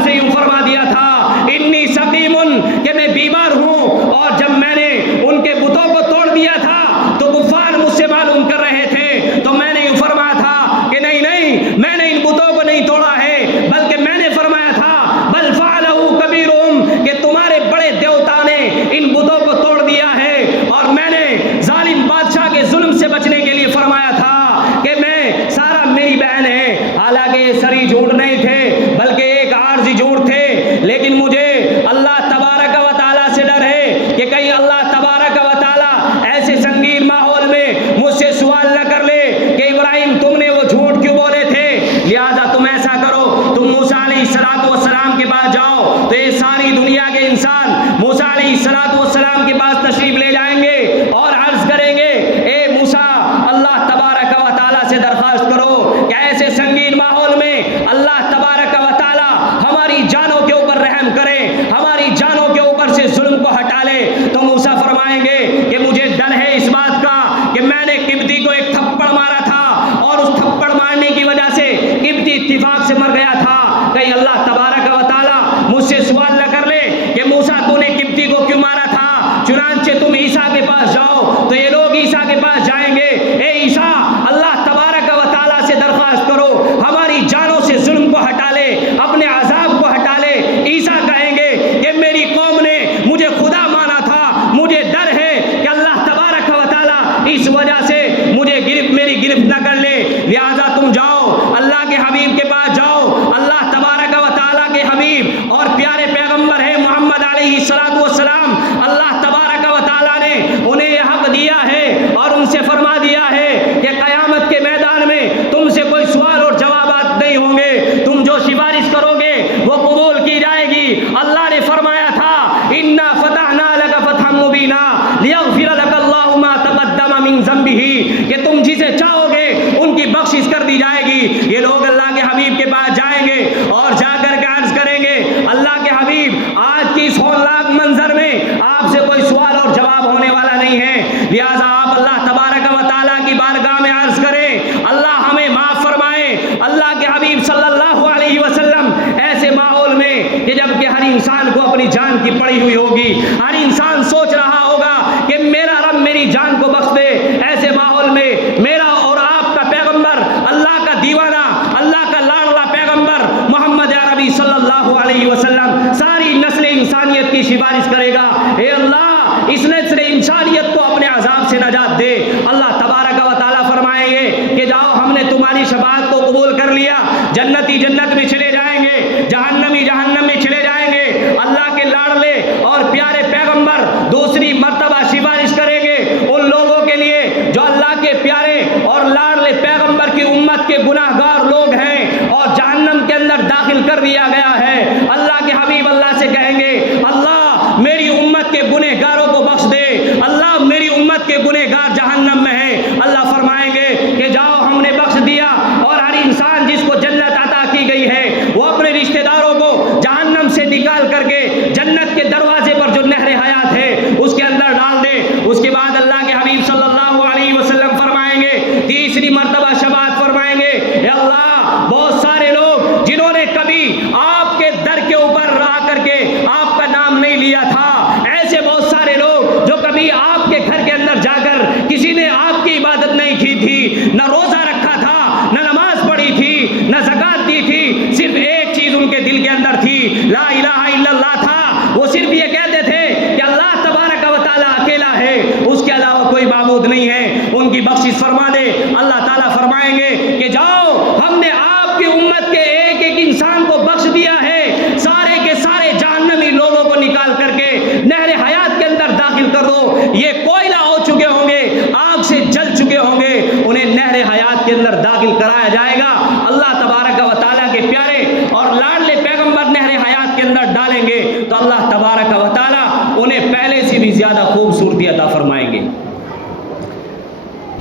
جھکا کر کے عرض کریں گے اللہ کے حبیب آج کی اس ہولناک منظر میں آپ سے کوئی سوال اور جواب ہونے والا نہیں ہے، لہٰذا آپ اللہ تبارک و تعالیٰ کی بارگاہ میں عرض کریں اللہ ہمیں معاف فرمائے۔ اللہ کے حبیب صلی اللہ علیہ وسلم ایسے ماحول میں کہ جب کہ ہر انسان کو اپنی جان کی پڑی ہوئی ہوگی، ہر انسان سوچ رہا ہوگا کہ میرا رب میری جان کو بخش دے، ایسے ماحول میں میرا اور آپ کا پیغمبر، اللہ کا دیوانہ، اللہ کا لاڈلا پیغمبر محمد عربی صلی اللہ علیہ وسلم ساری نسل انسانیت کی سفارش کرے گا، اے اللہ اس نسل انسانیت کو اپنے عذاب سے نجات دے۔ اللہ تبارک و تعالیٰ فرمائیں گے کہ جاؤ ہم نے تمہاری شفاعت کو قبول کر لیا، جنتی جنت میں چلے جائیں گے، جہنمی جہنم میں چلے جائیں گے۔ اللہ کے لاڈلے اور پیارے پیغمبر دوسری مرتبہ سفارش کریں گے ان لوگوں کے لیے جو اللہ کے پیارے اور لاڈلے پیغمبر کی امت کے گناہ گار لوگ ہیں اور جہنم کے اندر داخل کر دیا گیا ہے۔ اللہ کے حبیب اللہ سے کہیں گے اللہ میری امت کے گنہ گاروں کو بخش دے، اللہ میری امت کے گنہ گار جہنم میں ہیں۔ اللہ فرمائیں گے کہ جاؤ ہم نے بخش دیا، اور ہر انسان جس کو جنت عطا کی گئی ہے وہ اپنے رشتہ داروں کو جہنم سے نکال کر کے جنت کے دروازے پر جو نہر حیات ہے اس کے اندر ڈال دے۔ اس کے بعد اللہ کے حبیب صلی اللہ علیہ وسلم فرمائیں گے، تیسری مرتبہ شفاعت فرمائیں گے، اے اللہ بہت سارے لوگ جنہوں نے کبھی آپ کے در کے اوپر رہ کر کے آپ کا نام نہیں لیا تھا، ایسے بہت سارے لوگ جو کبھی آپ کے گھر کے اندر جا کر کسی نے آپ کی عبادت نہیں کی تھی، نہ روزہ رکھا تھا، نہ نماز پڑھی تھی، نہ زکات دی تھی، صرف ایک چیز ان کے دل کے اندر تھی، لا الہ الا اللہ تھا۔ وہ صرف یہ کہتے تھے کہ اللہ تبارک و تعالیٰ اکیلا ہے، اس کے علاوہ کوئی معبود نہیں ہے، ان کی بخشش فرما دے۔ اللہ تعالیٰ فرمائیں گے کہ جاؤ ہم نے آپ کی امت کے ایک ایک انسان کو بخش دیا ہے، سارے کے سارے جہنمی لوگوں کو نکال کر کے نہر حیات کے اندر داخل کر دو، یہ کوئلہ ہو چکے ہوں گے، آگ سے جل چکے ہوں گے، انہیں نہر حیات کے اندر داخل کرایا جائے گا۔ اللہ تبارک و تعالیٰ کے پیارے اور لاڈلے پیغمبر نہر حیات کے اندر ڈالیں گے تو اللہ تبارک و تعالیٰ انہیں پہلے سے بھی زیادہ خوبصورتی عطا فرمائیں گے۔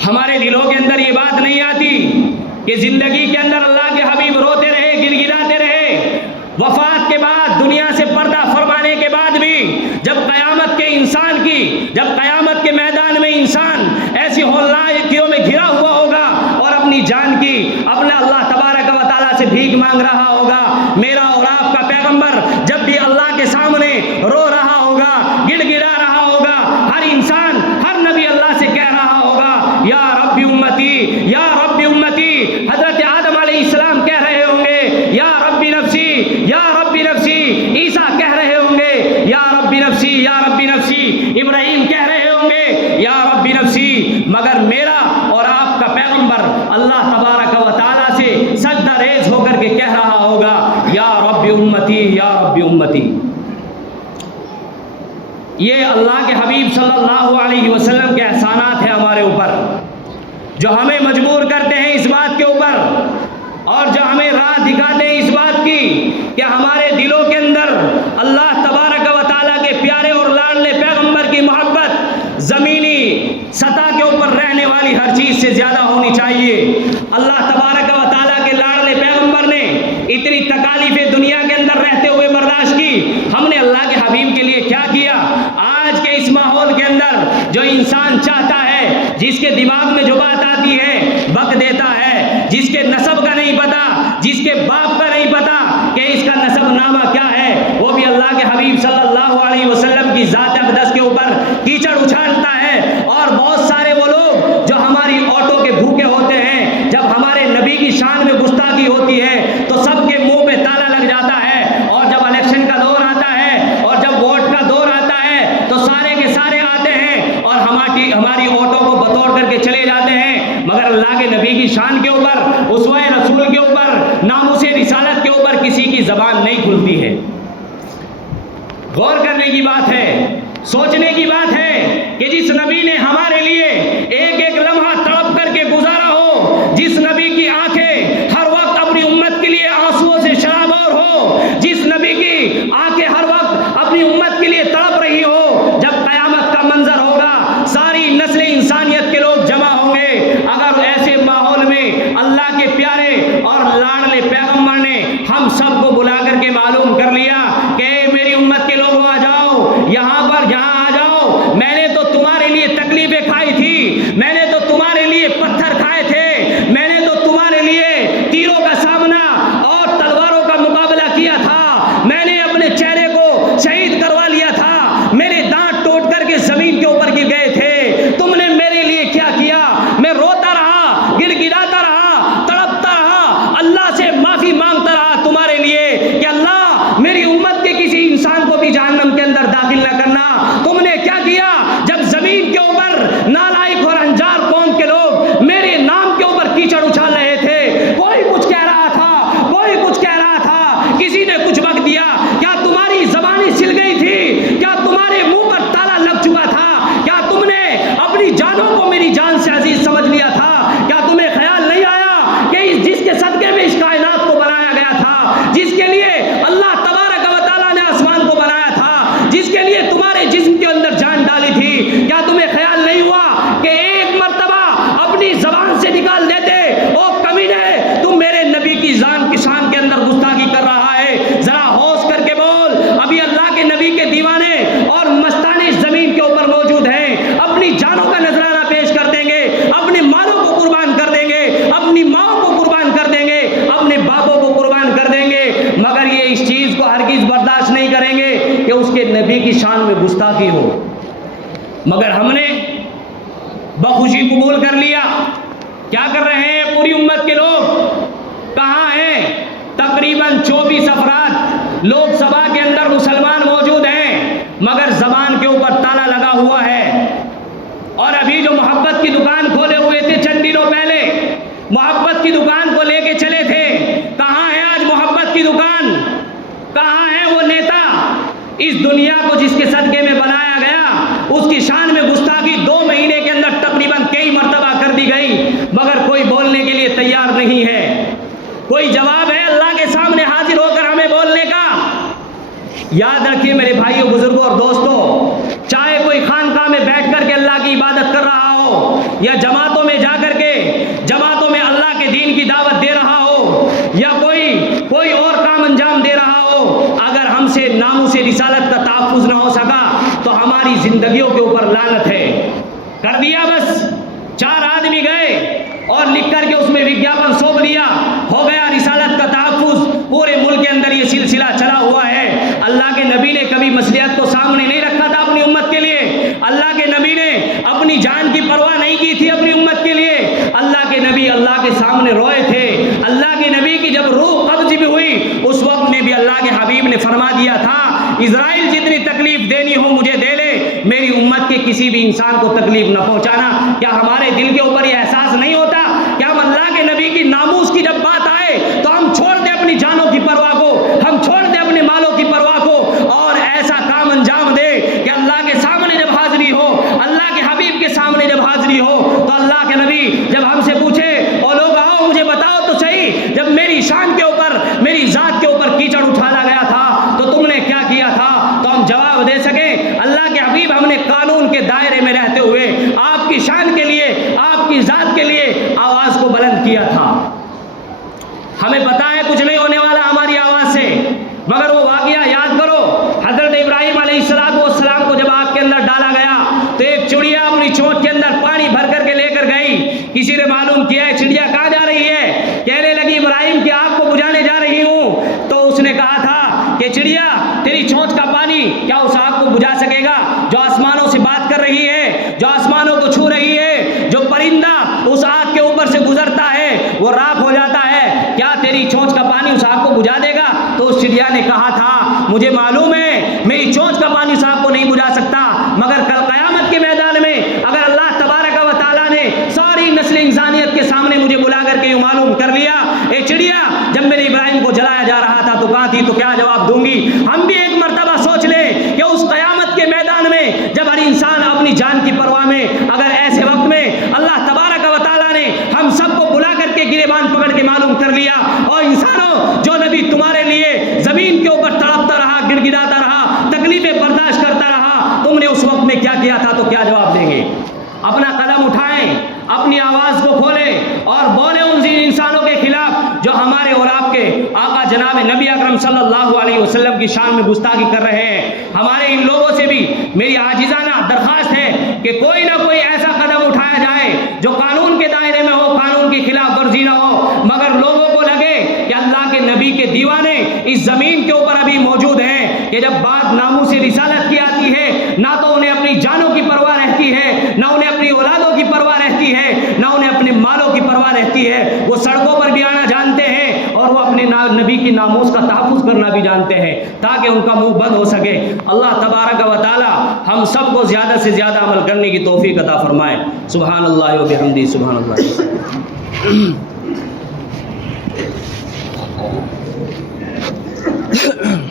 ہمارے دلوں کے اندر یہ بات نہیں آتی کہ زندگی کے اندر اللہ کے حبیب روتے رہے، گڑگڑاتے رہے، وفات کے بعد دنیا سے پردہ فرمانے کے بعد بھی جب قیامت کے انسان کی، جب قیامت کے میدان میں انسان ایسی ہولناکیوں میں گھرا ہوا ہوگا اور اپنی جان کی اپنا اللہ تبارک و تعالیٰ سے بھیک مانگ رہا ہوگا، میرا اور آپ کا پیغمبر جب بھی اللہ کے سامنے رو رہا ہوگا، گڑ گڑا رہا ہوگا، ہر انسان ہر نبی اللہ سے کہہ رہا ہوگا یا رب امتی یا رب امتی۔ حضرت آدم علیہ السلام کہہ رہے ہوں گے یا رب نفسی یا رب نفسی، عیسیٰ کہہ رہے ہوں گے یا رب نفسی یا رب نفسی، ابراہیم کہہ رہے ہوں گے یا رب نفسی، مگر میرا اور آپ کا پیغمبر اللہ تبارک و تعالیٰ سے سجدہ ریز ہو کر کے کہہ رہا ہوگا یا رب امتی یا رب امتی۔ یہ اللہ کے حبیب صلی اللہ علیہ وسلم کے احسانات ہیں ہمارے اوپر، جو ہمیں مجبور کرتے ہیں اس بات کے اوپر، اور جو ہمیں راہ دکھاتے ہیں اس بات کی کہ ہمارے دلوں کے اندر اللہ تبارک و تعالیٰ کے پیارے اور لاڈلے پیغمبر کی محبت زمینی سطح کے اوپر رہنے والی ہر چیز سے زیادہ ہونی چاہیے۔ اللہ تبارک و تعالیٰ کے لاڈلے پیغمبر نے اتنی تکالیفیں دنیا کے اندر رہتے ہوئے برداشت کی، ہم نے اللہ کے حبیب کے لیے کیا کیا؟ آج کے اس ماحول کے اندر جو انسان چاہتا ہے، جس کے دماغ میں جو بات آتی ہے بک دیتا ہے، جس کے نسب کا نہیں پتا، جس کے باپ کا نہیں پتا کہ اس کا نسب نامہ کیا ہے، وہ بھی اللہ کے حبیب صلی اللہ علیہ وسلم کی ذات اقدس کے اوپر کیچڑ اچھالتا ہے۔ اور بہت سارے وہ لوگ جو ہماری آٹو کے بھوکے ہوتے ہیں، جب ہمارے نبی کی شان میں گستاخی ہوتی ہے تو سب کے منہ پہ تالا لگ جاتا ہے، اور جب الیکشن کا دور آتا ہے اور جب ووٹ کا دور آتا ہے تو سارے کے سارے آتے ہیں اور ہماری آٹو کو بطور کر کے چلے جاتے ہیں، مگر اللہ کے نبی کی شان کے اوپر، اسوہ رسول کے اوپر، ناموس رسالت کے اوپر کسی کی زبان نہیں کھلتی ہے۔ غور کرنے کی بات ہے، سوچنے کی بات ہے کہ جس نبی نے ہمارے لیے ایک ایک لمحہ تڑپ کر کے گزارا ہو، جس نبی کی آنکھیں ہر وقت اپنی امت کے لیے آنسوؤں سے شرابور ہو، جس نبی کی آنکھیں ہر وقت اپنی امت کے لیے تڑپ رہی ہو، جب قیامت کا منظر ہوگا ساری نسل انسانیت کے لوگ جمع ہوں گے، اگر ایسے ماحول میں اللہ کے پیارے اور لاڈلے پیغمبر نے ہم سب کو بلا کر کسی نے کچھ وقت دیا؟ کیا تمہاری زبانیں سل گئی تھی؟ کیا تمہارے منہ پر تالا لگ چکا تھا؟ کیا تم نے اپنی جانوں کو میری جان سے عزیز سمجھ لیا تھا؟ کیا تمہیں خیال نہیں آیا کہ جس کے صدقے میں اس کائنات کو بنایا گیا تھا، جس کے لیے اللہ تبارک و تعالیٰ نے آسمان کو بنایا تھا، جس کے لیے تمہارے جسم کے اندر جان ڈالی تھی، کیا تمہیں خیال نہیں ہوا کہ ایک مرتبہ اپنی زبان سے نکال دیتے؟ او کمینے، تم میرے نبی کی جان کی شان کے اندر گستاخی کر رہا ہے، ذرا ہوش کر کے بول۔ ابھی اللہ کے نبی کے دیوانے اور مستانے زمین کے اوپر موجود ہیں، اپنی جانوں کا نذرانہ پیش کر دیں گے، اپنے مالوں کو قربان کر دیں گے، اپنی ماؤں کو قربان کر دیں گے، اپنے باپوں کو قربان کر دیں گے، مگر یہ اس چیز کو ہرگز برداشت نہیں کریں گے کہ اس کے نبی کی شان میں گستاخی ہو۔ مگر ہم نے بخوشی قبول کر لیا۔ کیا کر رہے ہیں پوری امت کے لوگ؟ کہاں ہیں؟ تقریباً 24 افراد لوک سبھا کے اندر مسلمان موجود ہیں، مگر زبان کے اوپر تالا لگا ہوا ہے۔ اور ابھی جو محبت کی دکان کھولے ہوئے تھے چند دنوں پہلے، محبت کی دکان کو لے کے چلے تھے، کہاں ہے آج محبت کی دکان؟ کہاں ہے وہ نیتا؟ اس دنیا کو جس کے صدقے میں بنایا گیا، اس کی شان میں گستاخی 2 مہینے کے اندر تقریباً کئی مرتبہ کر دی گئی، مگر کوئی بولنے کے لیے تیار نہیں ہے۔ کوئی جواب ہے اللہ کے سامنے حاضر ہو کر ہمیں بولنے کا؟ یاد رکھیے میرے بھائیوں، بزرگوں اور دوستوں، چاہے کوئی خانقاہ میں بیٹھ کر کے اللہ کی عبادت کر رہا ہو، یا جماعتوں میں جا کر کے جماعتوں میں اللہ کے دین کی دعوت دے رہا ہو، یا کوئی اور کام انجام دے رہا ہو، اگر ہم سے ناموس رسالت کا تحفظ نہ ہو سکا تو ہماری زندگیوں کے اوپر لعنت ہے۔ کر دیا بس، 4 آدمی گئے اور لکھ کر کے اس میں وگیاپن سونپ دیا، ہو گیا رسالت کا تحفظ، پورے ملک کے اندر یہ سلسلہ چلا ہوا ہے۔ اللہ کے نبی نے کبھی مصلحت کو سامنے نہیں رکھا تھا اپنی امت کے لیے، اللہ کے نبی نے اپنی جان کی پرواہ نہیں کی تھی اپنی امت کے لیے۔ اللہ کے نبی اللہ کے سامنے روئے تھے، اللہ کے نبی کی جب روح قبض بھی ہوئی اس وقت میں بھی اللہ کے حبیب نے فرما دیا تھا، اسرائیل جتنی تکلیف دینی ہو مجھے دے لے، میری امت کے کسی بھی انسان کو تکلیف نہ پہنچانا۔ کیا ہمارے دل کے اوپر یہ احساس نہیں ہوتا کہ ہم اللہ کے نبی کی ناموس کی جب بات آئے تو ہم چھوڑ دیں اپنی جانوں کی پرواہ کو، ہم چھوڑ دیں اپنے مالوں کی پرواہ کو، اور ایسا کام انجام دے کہ اللہ کے سامنے جب حاضری ہو، اللہ کے حبیب کے سامنے جب حاضری ہو تو اللہ کے نبی جب ہم سے پوچھے اور لوگ آؤ مجھے بتاؤ تو صحیح، جب میری شان کے اوپر، میری ذات کے اوپر کیچڑ اٹھایا گیا تھا تو تم نے کیا کیا تھا، تو ہم جواب دے سکیں اللہ کے حبیب ہم نے قانون کے دائرے میں رہتے ہوئے آپ کی شان کے لیے، آپ کی ذات کے لیے آواز کو بلند کیا تھا۔ ہمیں پتا ہے کچھ نہیں ہونے والا ہماری آواز سے، مگر وہ واقعہ یاد کرو، حضرت ابراہیم علیہ السلام کو جب آگ کے اندر ڈالا گیا تو ایک چڑیا اپنی چونچ کے اندر پانی بھر کر کے لے کر گئی۔ کسی نے معلوم کیا ہے چڑیا کہاں جا رہی ہے؟ کہنے لگی ابراہیم کی آگ کو بجھانے جا رہی ہوں۔ تو اس نے کہا تھا کہ چڑیا تیری چونچ کا پانی کیا اس آگ کو بجھا سکے گا جو آسمانوں سے بات کر رہی ہے، جو آسمانوں کو چھو رہی ہے، جو پرندہ اس آگ کے اوپر سے گزرتا ہے وہ راکھ ہو جاتا ہے، کیا تیری چونچ کا پانی اس آگ کو بجھا دے گا؟ تو اس چڑیا نے کہا تھا مجھے معلوم ہے میری چونچ کا پانی اس آگ کو نہیں بجھا سکتا، مگر کل قیامت کے میدان میں اگر اللہ تبارک و تعالیٰ نے ساری نسل انسانیت کے سامنے مجھے بلا کر کے معلوم کر لیا اے چڑیا جب میرے ابراہیم کو جلایا جا رہا تھا تو کہاں تھی، تو کیا جواب دوں گی؟ ہم بھی ایک مرتبہ سوچ لیں کہ اس قیامت کے میدان میں جب ہر انسان اپنی جان کی پرواہ میں، اگر ایسے وقت میں اللہ تبارک و تعالیٰ نے ہم سب کو بلا کر کے گریبان پکڑ کے معلوم کر لیا اور انسانوں جو نبی تمہارے لیے زمین کے اوپر تڑپتا رہا، گڑ گڑاتا رہا، تکلیفیں برداشت کرتا رہا، تم نے اس وقت میں کیا کیا تھا، تو کیا جواب دیں گے؟ اپنا قدم اٹھائیں، اپنی آواز کو کھولیں اور بولیں ان انسانوں کے خلاف جو ہمارے اور آپ کے آقا جناب نبی اکرم صلی اللہ علیہ وسلم کی شان میں گستاخی کر رہے ہیں۔ ہمارے ان لوگوں سے بھی میری عاجزانہ درخواست ہے کہ کوئی نہ کوئی ایسا قدم اٹھایا جائے جو قانون کے دائرے میں ہو، قانون کی خلاف ورزی نہ ہو، مگر لوگوں کو لگے کہ اللہ کے نبی کے دیوانے اس زمین کے اوپر ابھی موجود ہیں کہ جب بات ناموس رسالت کی آتی ہے نہ تو انہیں اپنی جانوں کی پرواہ رہتی ہے، نہ انہیں اپنی اولادوں کی پرواہ رہتی ہے، نہ انہیں اپنے مالوں کی پرواہ رہتی ہے۔ وہ سڑکوں پر بھی آنا جانتے ہیں اور وہ اپنے نبی کی ناموس کا تحفظ کرنا بھی جانتے ہیں تاکہ ان کا منہ بند ہو سکے۔ اللہ تبارک و تعالی ہم سب کو زیادہ سے زیادہ عمل کرنے کی توفیق عطا فرمائے۔ سبحان اللہ و بحمدہ، سبحان اللہ۔ ہے